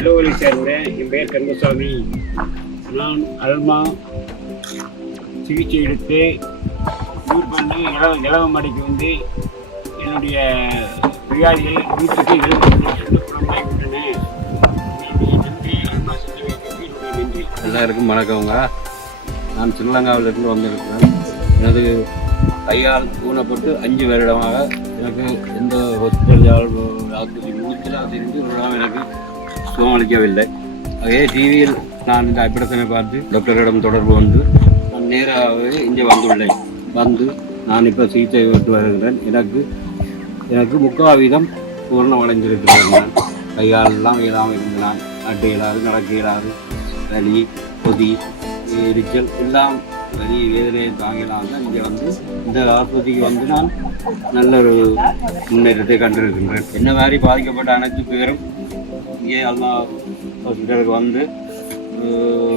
அலுவலகத்தை சேர்ந்த என் பெயர் கந்தசாமி. நான் அல்மா சிகிச்சை எடுத்து ஊர் பண்ணி இளவமடைக்கு வந்து என்னுடைய வியாதிகள் வீட்டுக்கு 70% குணமாகிவிட்டன. நன்றி அல்மா சிகிச்சை நன்றி. எல்லாருக்கும் வணக்கங்க. நான் ஸ்ரீலங்காவிலிருந்து வந்திருக்கிறேன். எனது கையால் ஊனப்பட்டு 5 வருடமாக எனக்கு எந்த ஹாஸ்பிட்டல் ஆஸ்பத்திரி மூச்சில் தெரிந்து எனக்கு சுகமளிக்கவில்லை. அதே டிவியில் நான் இந்த ஆப்ரேஷனை பார்த்து டாக்டரிடம் தொடர்பு வந்து நான் நேராகவே இங்கே வந்து நான் இப்போ சிகிச்சை பெற்று வருகிறேன். எனக்கு 3/4 பூர்ணம் அடைஞ்சிருக்கிறேன். நான் கையாலெல்லாம் இல்லாமல் இருந்து நான் நட்டு இயலாது, நடக்க இயலாது, வலி, கொதி, எரிச்சல் எல்லாம் வலி வேதனையை தாங்கினால் தான் இங்கே வந்து இந்த ஆஸ்பத்திரிக்கு வந்து நான் நல்ல ஒரு முன்னேற்றத்தை கண்டிருக்கின்றேன். என்ன மாதிரி பாதிக்கப்பட்ட அனைத்து பேரும் இங்கே அல்மா ஹாஸ்பிட்டலுக்கு வந்து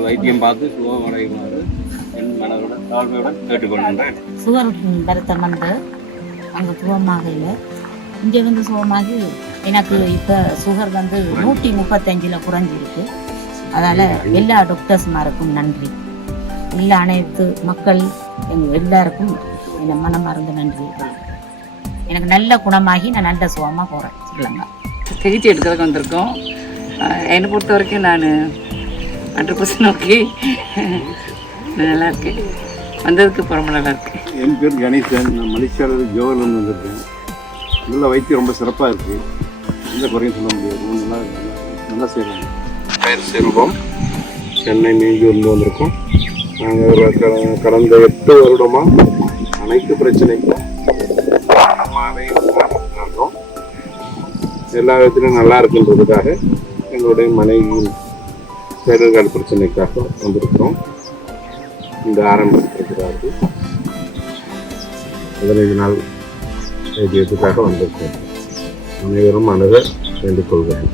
வைத்தியம் பார்த்து சுகம் அடையுமாறு என் மனதுடன் தாழ்மையுடன் கேட்டுக்கொள்கின்றேன். சுகர் வருத்தம் வந்து அங்கே சுகமாக இல்லை, இங்கே வந்து சுகமாகி எனக்கு இப்போ சுகர் வந்து 135 குறைஞ்சிருக்கு. அதால் எல்லா டாக்டர்ஸ்மாருக்கும் நன்றி. எல்லா அனைத்து மக்கள் எல்லாருக்கும் என் மனமார்ந்த நன்றி. எனக்கு நல்ல குணமாகி நான் நல்ல சுகமாக போகிறேன். ஸ்ரீலங்கா சிகிச்சை எடுக்கிறதுக்கு வந்திருக்கோம். என்னை பொறுத்த வரைக்கும் நான் 100% ஓகே, நல்லா இருக்கேன். வந்ததுக்கு ரொம்ப நல்லா இருக்கேன். என் பேர் கணேசன். நான் மலேசியாவில் ஜோஹர்லேருந்து வந்திருக்கேன். நல்ல வைத்தியம் ரொம்ப சிறப்பாக இருக்குது. எந்த குறையும் சொல்ல முடியாது. நல்லா செய்கிறாங்க. பெயர் செல்வம். சென்னை மீஞ்சூர்லேருந்து வந்திருக்கோம். நாங்கள் கடந்த 8 வருடமாக அனைத்து பிரச்சனைக்கும் எல்லா விதத்திலும் நல்லா இருக்குன்றதுக்காக எங்களுடைய மனைவியின் பேரர்கள் பிரச்சனைக்காக வந்திருக்கிறோம். இந்த ஆரம்பித்திருக்கிறார்கள் 15 நாள் வைத்தியத்துக்காக வந்திருக்கிறோம். அனைவரும் அணுக வேண்டிக் கொள்கிறேன்.